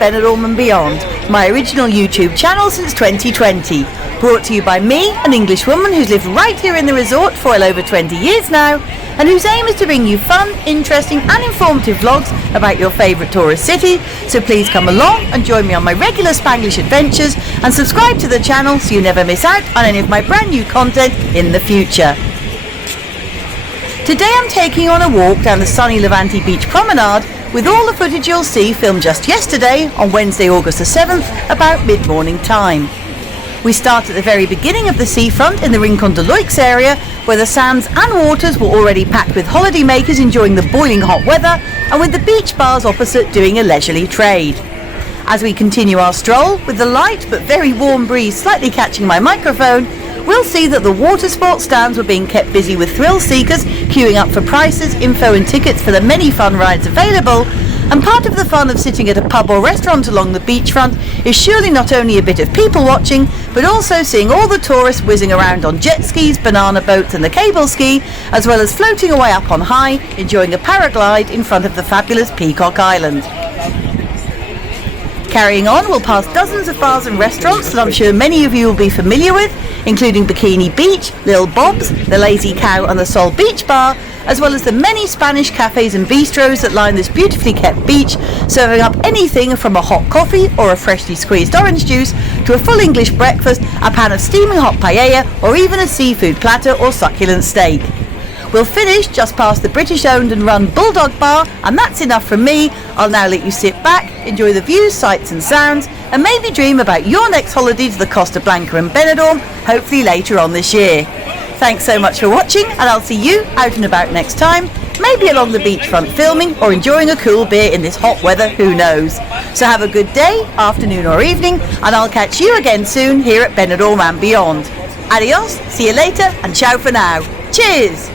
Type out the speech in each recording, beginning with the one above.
Benidorm and Beyond, my original YouTube channel since 2020. Brought to you by me, an English woman who's lived right here in the resort for well over 20 years now, and whose aim is to bring you fun, interesting and informative vlogs about your favourite tourist city. So please come along and join me on my regular Spanglish adventures and subscribe to the channel so you never miss out on any of my brand new content in the future. Today I'm taking you on a walk down the sunny Levante beach promenade with all the footage you'll see filmed just yesterday on Wednesday, August the 7th, about mid-morning time. We start at the very beginning of the seafront in the Rincon de Leix area, where the sands and waters were already packed with holidaymakers enjoying the boiling hot weather, and with the beach bars opposite doing a leisurely trade. As we continue our stroll, with the light but very warm breeze slightly catching my microphone, we'll see that the water sports stands were being kept busy with thrill seekers queuing up for prices, info and tickets for the many fun rides available. And part of the fun of sitting at a pub or restaurant along the beachfront is surely not only a bit of people watching, but also seeing all the tourists whizzing around on jet skis, banana boats and the cable ski, as well as floating away up on high, enjoying a paraglide in front of the fabulous Peacock Island. Carrying on, we'll pass dozens of bars and restaurants that I'm sure many of you will be familiar with, including Bikini Beach, Lil Bob's, the Lazy Cow and the Sol Beach Bar, as well as the many Spanish cafes and bistros that line this beautifully kept beach, serving up anything from a hot coffee or a freshly squeezed orange juice to a full English breakfast, a pan of steaming hot paella or even a seafood platter or succulent steak. We'll finish just past the British-owned and run Bulldog Bar, and that's enough from me. I'll now let you sit back, enjoy the views, sights and sounds, and maybe dream about your next holiday to the Costa Blanca and Benidorm, hopefully later on this year. Thanks so much for watching, and I'll see you out and about next time, maybe along the beachfront filming or enjoying a cool beer in this hot weather, who knows. So have a good day, afternoon or evening, and I'll catch you again soon here at Benidorm and Beyond. Adios, see you later, and ciao for now. Cheers!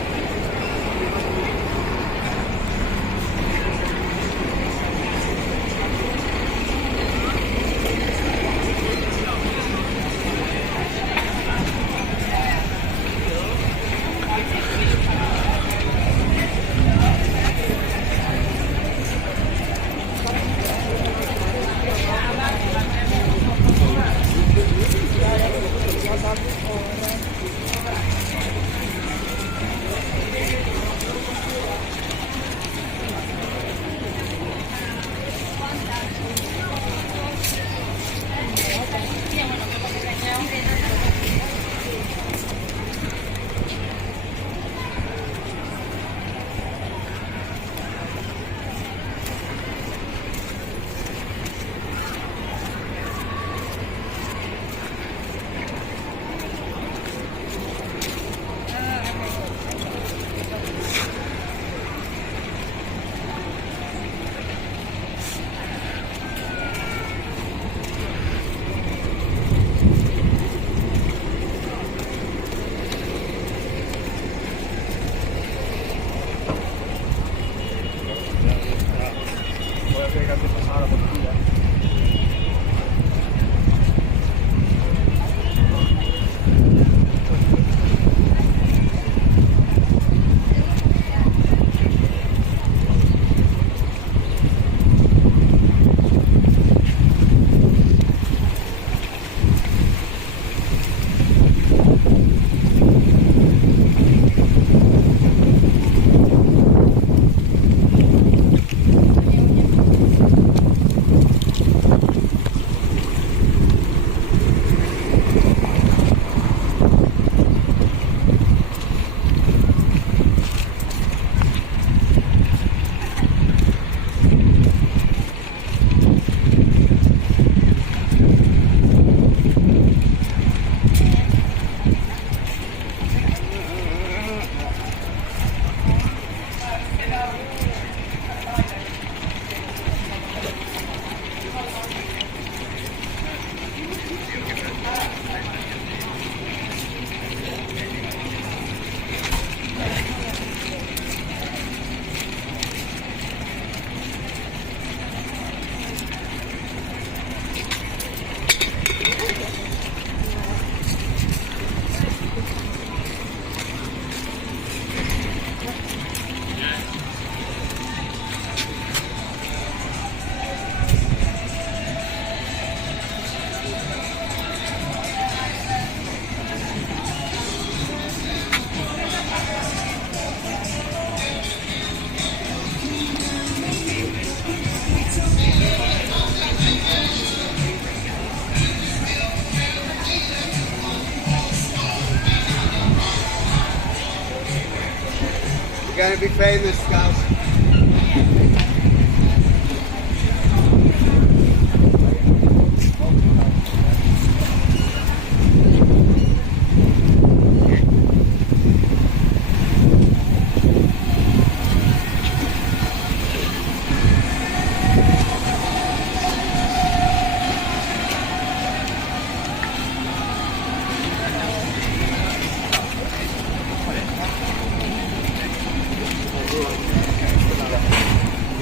to be famous, guys.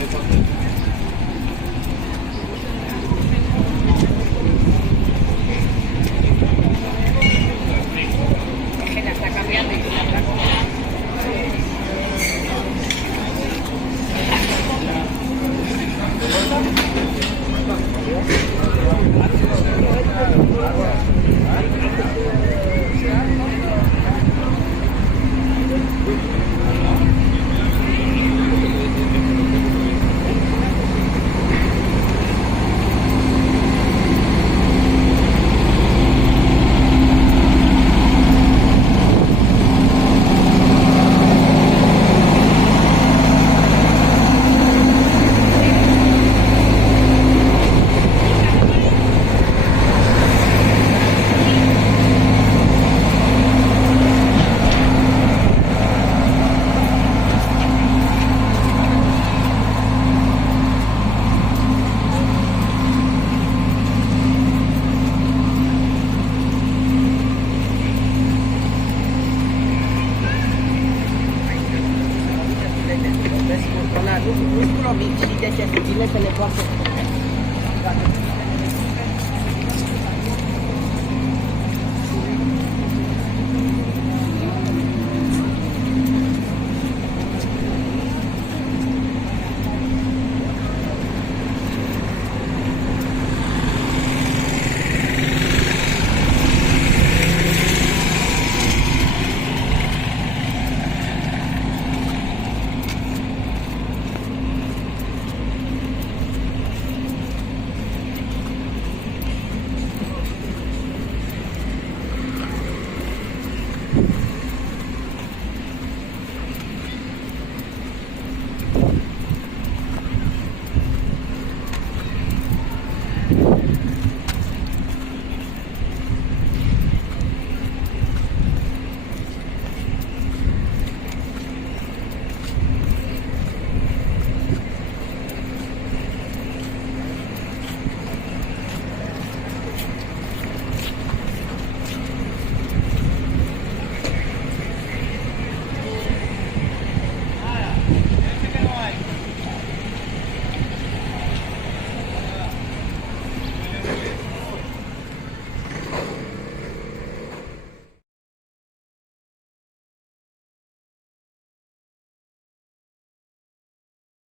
Let's go. Voilà, nous, pour la bici, il y a des petits, mais les portes.